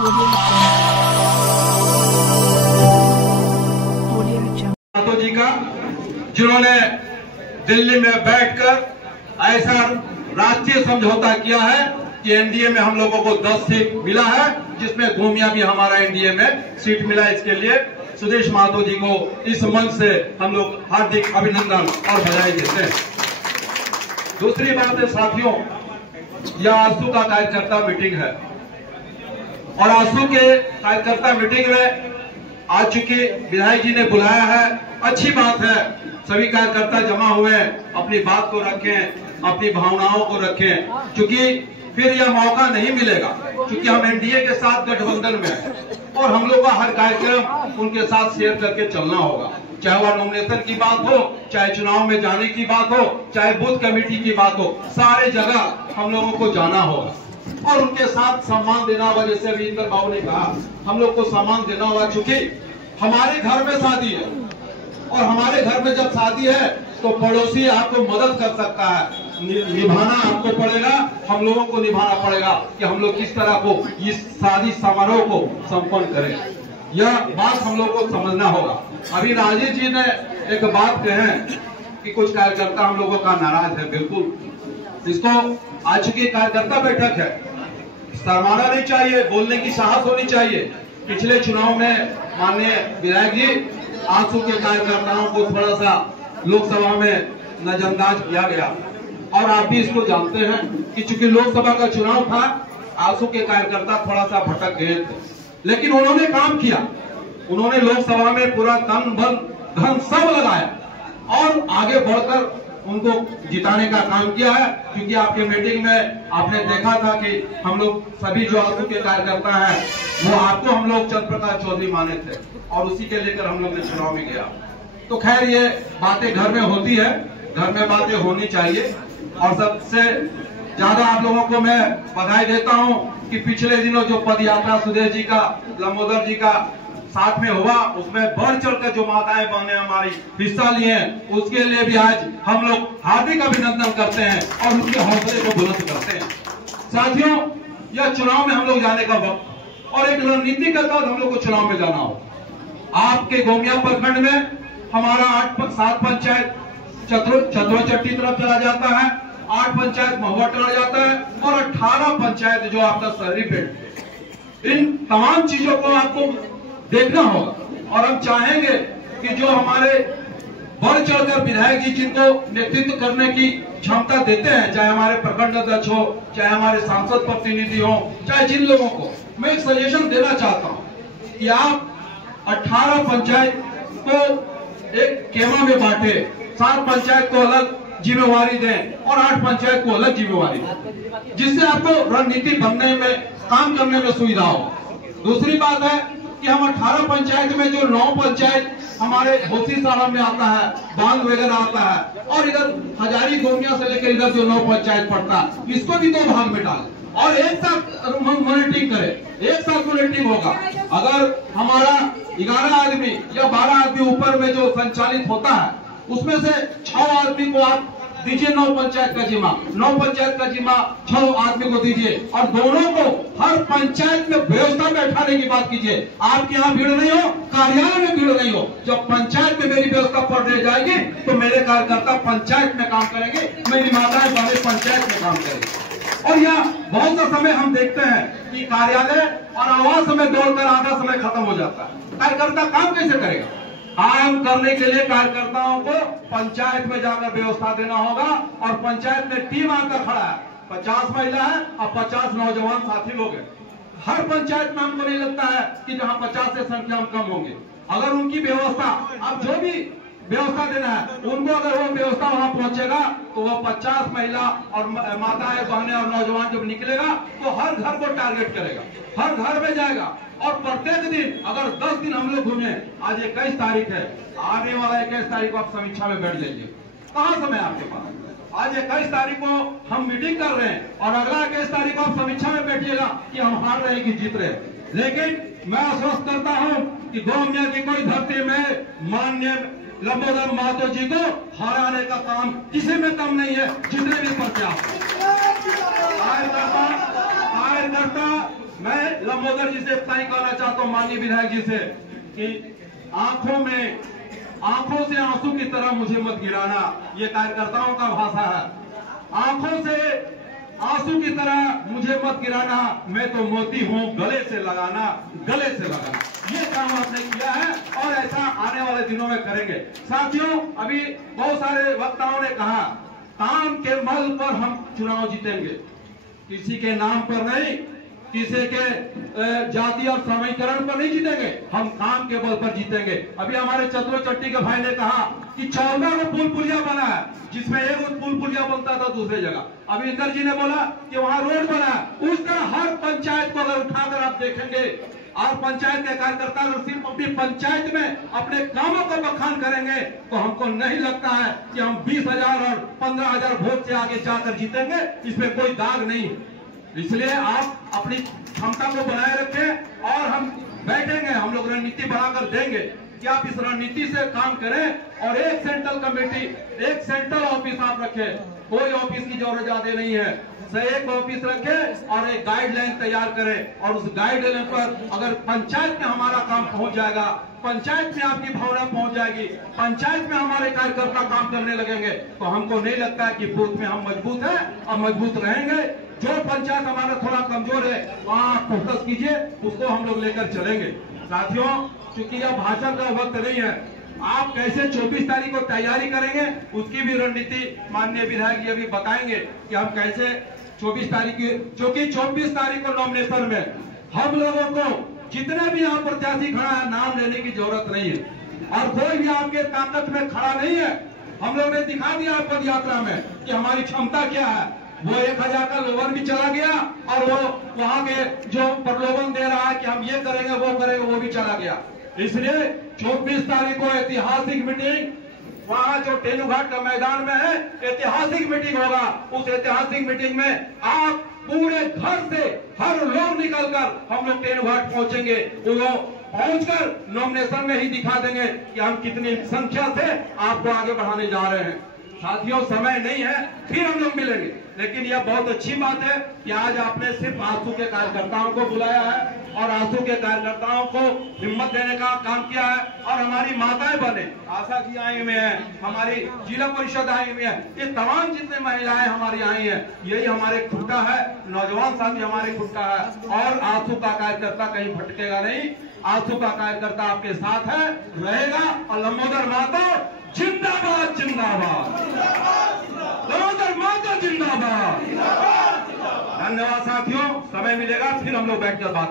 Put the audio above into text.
महतो जी का, जिन्होंने दिल्ली में बैठकर ऐसा राष्ट्रीय समझौता किया है कि एनडीए में हम लोगों को 10 सीट मिला है, जिसमें गोमिया भी हमारा एनडीए में सीट मिला है। इसके लिए सुदेश महतो जी को इस मंच से हम लोग हार्दिक अभिनंदन और बधाई देते हैं। दूसरी बात है साथियों, यह आंसू का कार्यकर्ता मीटिंग है और आंसू के कार्यकर्ता मीटिंग में आज चुकी विधायक जी ने बुलाया है, अच्छी बात है। सभी कार्यकर्ता जमा हुए अपनी बात को रखें, अपनी भावनाओं को रखें, क्योंकि फिर यह मौका नहीं मिलेगा, क्योंकि हम एनडीए के साथ गठबंधन में हैं और हम लोग का हर कार्यक्रम उनके साथ शेयर करके चलना होगा। चाहे वह नॉमिनेशन की बात हो, चाहे चुनाव में जाने की बात हो, चाहे बूथ कमेटी की बात हो, सारे जगह हम लोगों को जाना होगा और उनके साथ सम्मान देना होगा। जैसे अभी इंदर बाबू ने कहा, हम लोग को सम्मान देना होगा, क्योंकि हमारे घर में शादी है और हमारे घर में जब शादी है तो पड़ोसी आपको मदद कर सकता है। निभाना आपको पड़ेगा, हम लोगों को निभाना पड़ेगा कि हम लोग किस तरह को इस शादी समारोह को संपन्न करें। यह बात हम लोग को समझना होगा। अभी राजीव जी ने एक बात कहे कि कुछ कार्यकर्ता हम लोगों का नाराज है। बिल्कुल, इसको आज चुकी कार्यकर्ता बैठक है, शर्माना नहीं चाहिए, बोलने की साहस होनी चाहिए। पिछले चुनाव में माननीय विधायक जी आंसू के कार्यकर्ताओं को थोड़ा सा लोकसभा में नजरअंदाज किया गया और आप भी इसको जानते हैं कि चूंकि लोकसभा का चुनाव था, आंसू के कार्यकर्ता थोड़ा सा भटक गए थे, लेकिन उन्होंने काम किया। उन्होंने लोकसभा में पूरा तन बल धन सब लगाया और आगे बढ़कर उनको जिताने का काम किया है। क्योंकि आपके मीटिंग में आपने देखा था कि हम लोग सभी जो आंसू के कार्यकर्ता हैं वो आपको हम लोग चंद्र प्रकाश चौधरी माने थे और उसी के लेकर हम लोग ने चुनाव में गया। तो खैर ये बातें घर में होती है, घर में बातें होनी चाहिए। और सबसे ज्यादा आप लोगों को मैं बधाई देता हूं कि पिछले दिनों जो पद यात्रा सुदेश जी का, लंबोदर जी का साथ में हुआ, उसमें बढ़ चढ़कर जो माताएं बहनें हमारी हिस्सा लिए हैं, उसके लिए भी आज हम लोग हार्दिक अभिनंदन करते हैं और उनके हौसले को बुलंद करते हैं। साथियों, यह चुनाव में हम लोग जाने का वक्त और एक रणनीति के साथ हम लोग को चुनाव में जाना हो। आपके गोमिया प्रखंड में हमारा 7 पंचायत चतुरचट्टी तरफ चला जाता है, 8 पंचायत महुआ चला जाता है और 18 पंचायत जो आपका शहरी बेल्ट। इन तमाम चीजों को आपको देखना होगा और हम चाहेंगे कि जो हमारे बढ़ चढ़कर विधायक जी जिनको नेतृत्व करने की क्षमता देते हैं, चाहे हमारे प्रखंड अध्यक्ष हो, चाहे हमारे सांसद प्रतिनिधि हो, चाहे जिन लोगों को, मैं एक सजेशन देना चाहता हूं कि आप 18 पंचायत को एक केमा में बांटे, 7 पंचायत को अलग जिम्मेवारी दें और 8 पंचायत को अलग जिम्मेवारी दें, जिससे आपको रणनीति बनने में, काम करने में सुविधा हो। दूसरी बात है कि हम 18 पंचायत में जो 9 पंचायत हमारे भोसी साला में आता है, बांध वगैरह आता है और इधर हजारी गोमिया से लेकर इधर जो 9 पंचायत पड़ता है, इसको भी 2 भाग में डालें और एक साथ मॉनिटरिंग करें। एक साथ मॉनिटरिंग होगा। अगर हमारा 11 आदमी या 12 आदमी ऊपर में जो संचालित होता है, उसमें से 6 आदमी को आप दीजिए 9 पंचायत का जिम्मा, 9 पंचायत का जिम्मा 6 आदमी को दीजिए और दोनों को हर पंचायत में व्यवस्था बैठाने की बात कीजिए। आपके यहाँ भीड़ नहीं हो, कार्यालय में भीड़ नहीं हो। जब पंचायत में मेरी व्यवस्था पड़ जाएगी तो मेरे कार्यकर्ता पंचायत में काम करेंगे, मेरी माताएं बहनें पंचायत में काम करेंगे। और यहाँ बहुत सा समय हम देखते हैं कि कार्यालय और आवास में दौड़कर आधा समय खत्म हो जाता है। कार्यकर्ता काम कैसे करेगा? काम करने के लिए कार्यकर्ताओं को पंचायत में जाकर व्यवस्था देना होगा और पंचायत में टीम आकर खड़ा है, 50 महिला है और 50 नौजवान साथी लोग हैं। हर पंचायत में हमको नहीं लगता है कि जहां 50 से संख्या हम कम होंगे। अगर उनकी व्यवस्था, अब जो भी व्यवस्था देना है उनको, अगर वो व्यवस्था वहां पहुंचेगा तो वो 50 महिला और माताएं बहनें और नौजवान जब निकलेगा तो हर घर को टारगेट करेगा, हर घर में जाएगा और प्रत्येक दिन अगर 10 दिन हम लोग घूमे, आज 21 तारीख है, आने वाला 21 तारीख को आप समीक्षा में बैठ जाइए। कहाँ समय आपके पास? आज 21 तारीख को हम मीटिंग कर रहे हैं और अगला 21 तारीख को आप समीक्षा में बैठिएगा कि हम हार रहे हैं कि जीत रहे हैं। लेकिन मैं आश्वस्त करता हूं कि गोमिया की कोई धरती में माननीय लंबोदर महतो जी को हराने का काम किसी में कम नहीं है। जितने भी प्रत्याशी कार्यकर्ता, मैं लंबोदर जी से इतना ही कहना चाहता हूँ, माननीय विधायक जी से, कि आंखों से आंसू की तरह मुझे मत गिराना, ये कार्यकर्ताओं का भाषा है। आंखों से आंसू की तरह मुझे मत गिराना, मैं तो मोती हूँ गले से लगाना, गले से लगाना। ये काम आपने किया है और ऐसा आने वाले दिनों में करेंगे। साथियों, अभी बहुत सारे वक्ताओं ने कहा काम के बल पर हम चुनाव जीतेंगे, किसी के नाम पर नहीं, किसी के जाति और समीकरण पर नहीं जीतेंगे, हम काम के बल पर जीतेंगे। अभी हमारे चतुर चट्टी के भाई ने कहा कि 14 को पुल पुलिया बना है, जिसमें एक पुल पुलिया बनता था दूसरी जगह। अभी इंदर जी ने बोला कि वहां रोड बना है। उस तरह हर पंचायत को अगर उठाकर आप देखेंगे और पंचायत के कार्यकर्ता अगर सिर्फ अपनी पंचायत में अपने कामों का बखान करेंगे तो हमको नहीं लगता है कि हम 20,000 और 15,000 वोट से आगे जाकर जीतेंगे। इसमें कोई दाग नहीं है। इसलिए आप अपनी क्षमता को बनाए रखें और हम बैठेंगे, हम लोग रणनीति बनाकर देंगे कि आप इस रणनीति से काम करें और एक सेंट्रल कमेटी, एक सेंट्रल ऑफिस आप रखें। कोई ऑफिस की जरूरत ज्यादा नहीं है, एक ऑफिस रखें और एक गाइडलाइन तैयार करें और उस गाइडलाइन पर अगर पंचायत में हमारा काम पहुंच जाएगा, पंचायत में आपकी भावना पहुंच जाएगी, पंचायत में हमारे कार्यकर्ता काम करने लगेंगे, तो हमको नहीं लगता है कि बूथ में हम मजबूत हैं और मजबूत रहेंगे। जो पंचायत हमारा थोड़ा कमजोर है वहां आप फोकस कीजिए, उसको हम लोग लेकर चलेंगे। साथियों, चूंकि यह भाषण का वक्त नहीं है, आप कैसे 24 तारीख को तैयारी करेंगे उसकी भी रणनीति माननीय विधायक जी अभी बताएंगे कि हम कैसे 24 तारीख की, क्योंकि 24 तारीख को नॉमिनेशन में हम लोगों को जितने भी यहाँ प्रत्याशी खड़ा है नाम लेने की जरूरत नहीं है और कोई भी आपके ताकत में खड़ा नहीं है। हम लोग ने दिखा दिया पद यात्रा में कि हमारी क्षमता क्या है। वो 1,000 का लोवर भी चला गया और वो वहां के जो प्रलोभन दे रहा है कि हम ये करेंगे वो करेंगे, वो भी चला गया। इसलिए 24 तारीख को ऐतिहासिक मीटिंग वहां जो टेनू घाट का मैदान में है, ऐतिहासिक मीटिंग होगा। उस ऐतिहासिक मीटिंग में आप पूरे घर से हर लोग निकलकर हम लोग टेनू घाट पहुंचेंगे। वो पहुंचकर नॉमिनेशन में ही दिखा देंगे कि हम कितनी संख्या से आपको आगे बढ़ाने जा रहे हैं। साथियों, समय नहीं है, फिर हम लोग मिलेंगे, लेकिन यह बहुत अच्छी बात है कि आज आपने सिर्फ आंसू के कार्यकर्ताओं को बुलाया है और आंसू के कार्यकर्ताओं को हिम्मत देने का काम किया है। और हमारी माताएं बने, आशा जी आई हुई है, हमारी जिला परिषद आई हुई है, ये तमाम जितने महिलाएं हमारी आई हैं, यही हमारे खुट्टा है, नौजवान साथी हमारे खुट्टा है। और आंसू का कार्यकर्ता कहीं भटकेगा नहीं, आंसू का कार्यकर्ता आपके साथ है, रहेगा। और लंबोदर माता जिंदाबाद, जिंदाबाद, लंबोदर माता जिंदाबाद। धन्यवाद साथियों, समय मिलेगा फिर हम लोग बैठकर बात